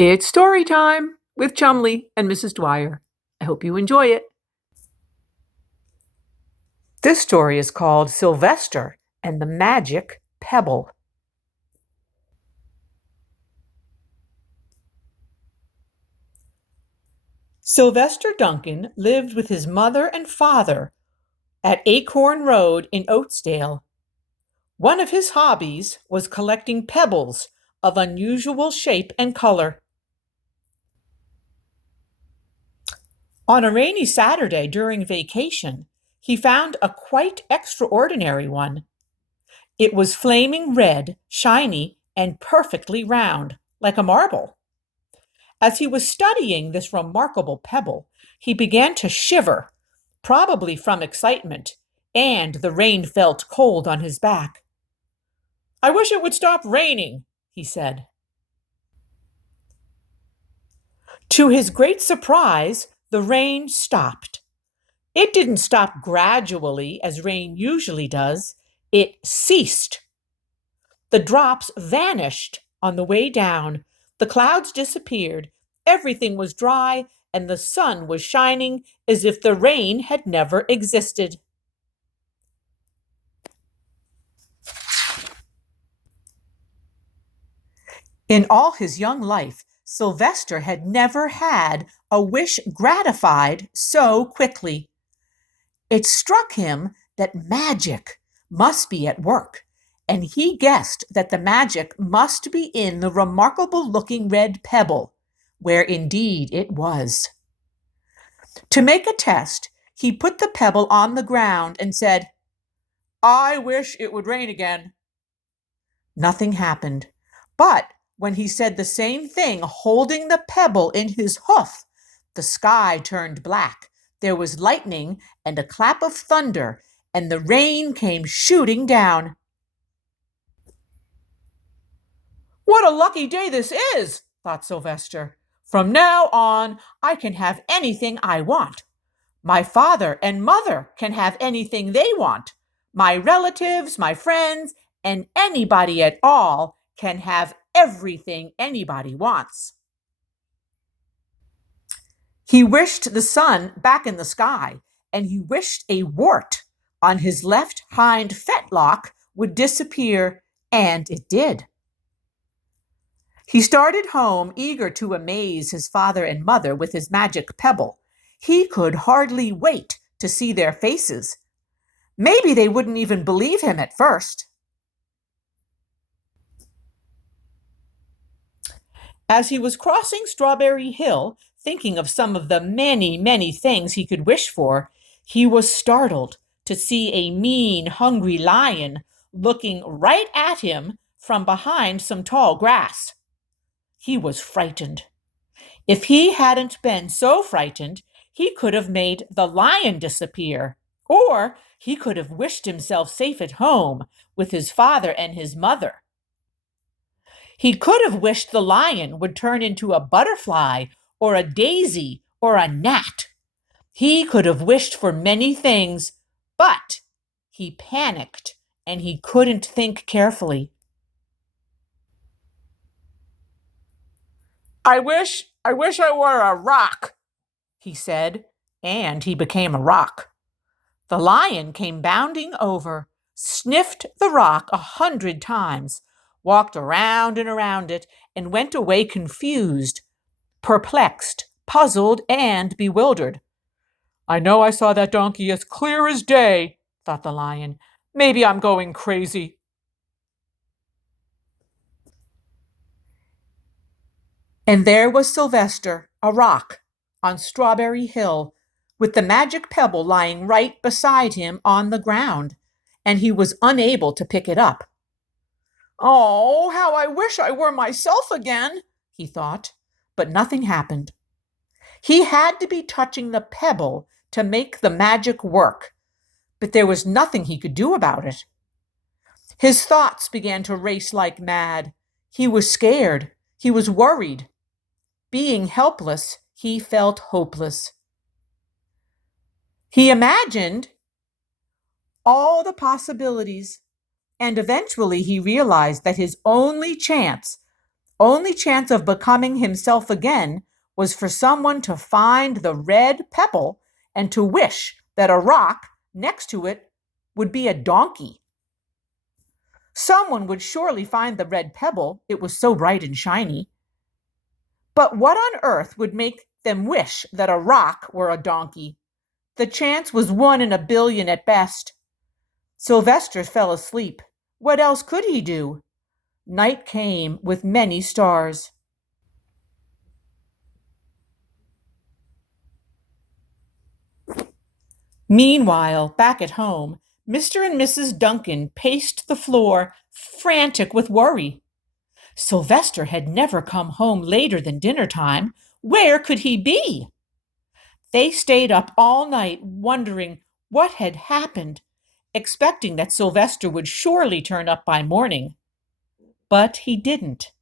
It's story time with Chumley and Mrs. Dwyer. I hope you enjoy it. This story is called Sylvester and the Magic Pebble. Sylvester Duncan lived with his mother and father at Acorn Road in Oatsdale. One of his hobbies was collecting pebbles of unusual shape and color. On a rainy Saturday during vacation, he found a quite extraordinary one. It was flaming red, shiny, and perfectly round, like a marble. As he was studying this remarkable pebble, he began to shiver, probably from excitement, and the rain felt cold on his back. "I wish it would stop raining," he said. To his great surprise, the rain stopped. It didn't stop gradually, as rain usually does. It ceased. The drops vanished on the way down. The clouds disappeared. Everything was dry, and the sun was shining as if the rain had never existed. In all his young life, Sylvester had never had a wish gratified so quickly. It struck him that magic must be at work, and he guessed that the magic must be in the remarkable-looking red pebble, where indeed it was. To make a test, he put the pebble on the ground and said, "I wish it would rain again." Nothing happened, but when he said the same thing holding the pebble in his hoof, the sky turned black. There was lightning and a clap of thunder, and the rain came shooting down. "What a lucky day this is," thought Sylvester. "From now on, I can have anything I want. My father and mother can have anything they want. My relatives, my friends, and anybody at all can have everything anybody wants." He wished the sun back in the sky, and he wished a wart on his left hind fetlock would disappear, and it did. He started home, eager to amaze his father and mother with his magic pebble. He could hardly wait to see their faces. Maybe they wouldn't even believe him at first. As he was crossing Strawberry Hill, thinking of some of the many, many things he could wish for, he was startled to see a mean, hungry lion looking right at him from behind some tall grass. He was frightened. If he hadn't been so frightened, he could have made the lion disappear, or he could have wished himself safe at home with his father and his mother. He could have wished the lion would turn into a butterfly or a daisy or a gnat. He could have wished for many things, but he panicked and he couldn't think carefully. I wish I were a rock," he said, and he became a rock. The lion came bounding over, sniffed the rock 100 times, walked around and around it, and went away confused, perplexed, puzzled, and bewildered. "I know I saw that donkey as clear as day," thought the lion. "Maybe I'm going crazy." And there was Sylvester, a rock, on Strawberry Hill, with the magic pebble lying right beside him on the ground, and he was unable to pick it up. "Oh, how I wish I were myself again," he thought, but nothing happened. He had to be touching the pebble to make the magic work, but there was nothing he could do about it. His thoughts began to race like mad. He was scared. He was worried. Being helpless, he felt hopeless. He imagined all the possibilities, and eventually he realized that his only chance Only chance of becoming himself again was for someone to find the red pebble and to wish that a rock next to it would be a donkey. Someone would surely find the red pebble, it was so bright and shiny. But what on earth would make them wish that a rock were a donkey? The chance was 1 in a billion at best. Sylvester fell asleep. What else could he do? Night came with many stars. Meanwhile, back at home, Mr. and Mrs. Duncan paced the floor, frantic with worry. Sylvester had never come home later than dinner time. Where could he be? They stayed up all night wondering what had happened, expecting that Sylvester would surely turn up by morning. But he didn't.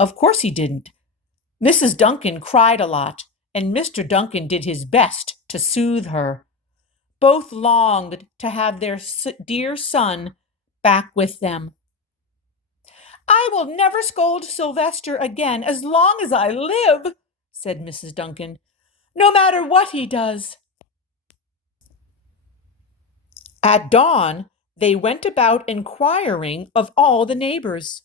Of course he didn't. Mrs. Duncan cried a lot, and Mr. Duncan did his best to soothe her. Both longed to have their dear son back with them. "I will never scold Sylvester again as long as I live," said Mrs. Duncan, "no matter what he does." At dawn, they went about inquiring of all the neighbors.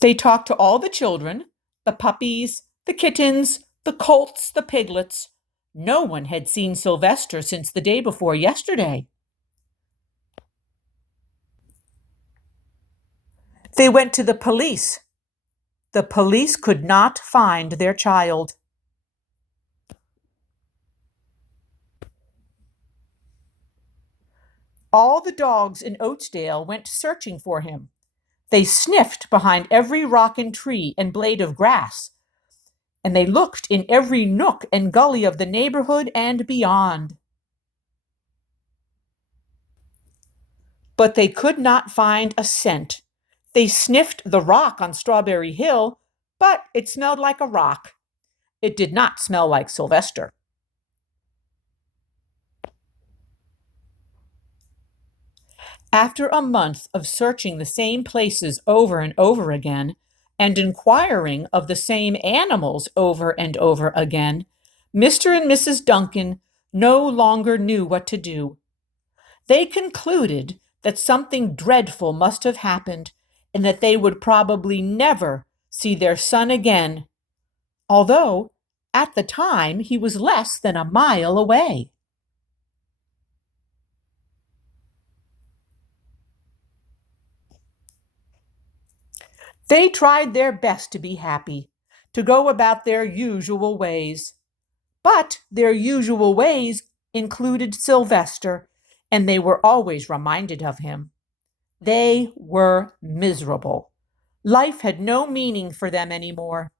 They talked to all the children, the puppies, the kittens, the colts, the piglets. No one had seen Sylvester since the day before yesterday. They went to the police. The police could not find their child. All the dogs in Oatsdale went searching for him. They sniffed behind every rock and tree and blade of grass, and they looked in every nook and gully of the neighborhood and beyond. But they could not find a scent. They sniffed the rock on Strawberry Hill, but it smelled like a rock. It did not smell like Sylvester. After a month of searching the same places over and over again, and inquiring of the same animals over and over again, Mr. and Mrs. Duncan no longer knew what to do. They concluded that something dreadful must have happened, and that they would probably never see their son again, although at the time he was less than a mile away. They tried their best to be happy, to go about their usual ways. But their usual ways included Sylvester, and they were always reminded of him. They were miserable. Life had no meaning for them anymore.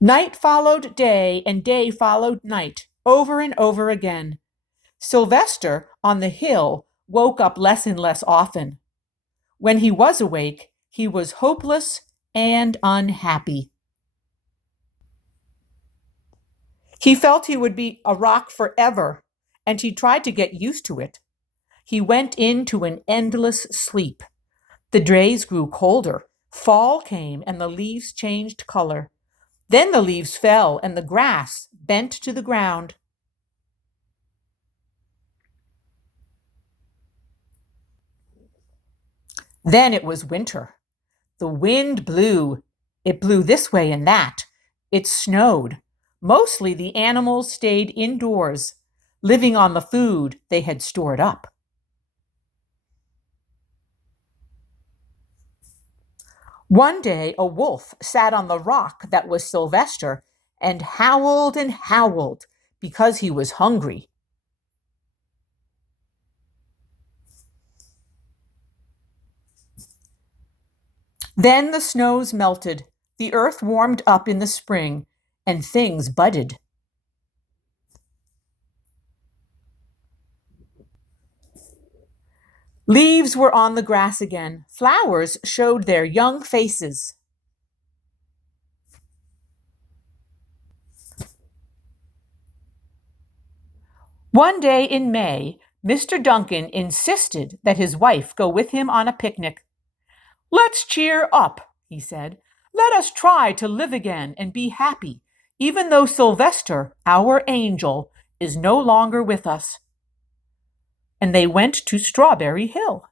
Night followed day, and day followed night, over and over again. Sylvester on the hill woke up less and less often. When he was awake, he was hopeless and unhappy. He felt he would be a rock forever, and he tried to get used to it. He went into an endless sleep. The days grew colder. Fall came, and the leaves changed color. Then the leaves fell, and the grass bent to the ground. Then it was winter. The wind blew. It blew this way and that. It snowed. Mostly the animals stayed indoors, living on the food they had stored up. One day, a wolf sat on the rock that was Sylvester and howled because he was hungry. Then the snows melted, the earth warmed up in the spring, and things budded. Leaves were on the grass again. Flowers showed their young faces. One day in May, Mr. Duncan insisted that his wife go with him on a picnic. "Let's cheer up," he said. "Let us try to live again and be happy, even though Sylvester, our angel, is no longer with us." And they went to Strawberry Hill.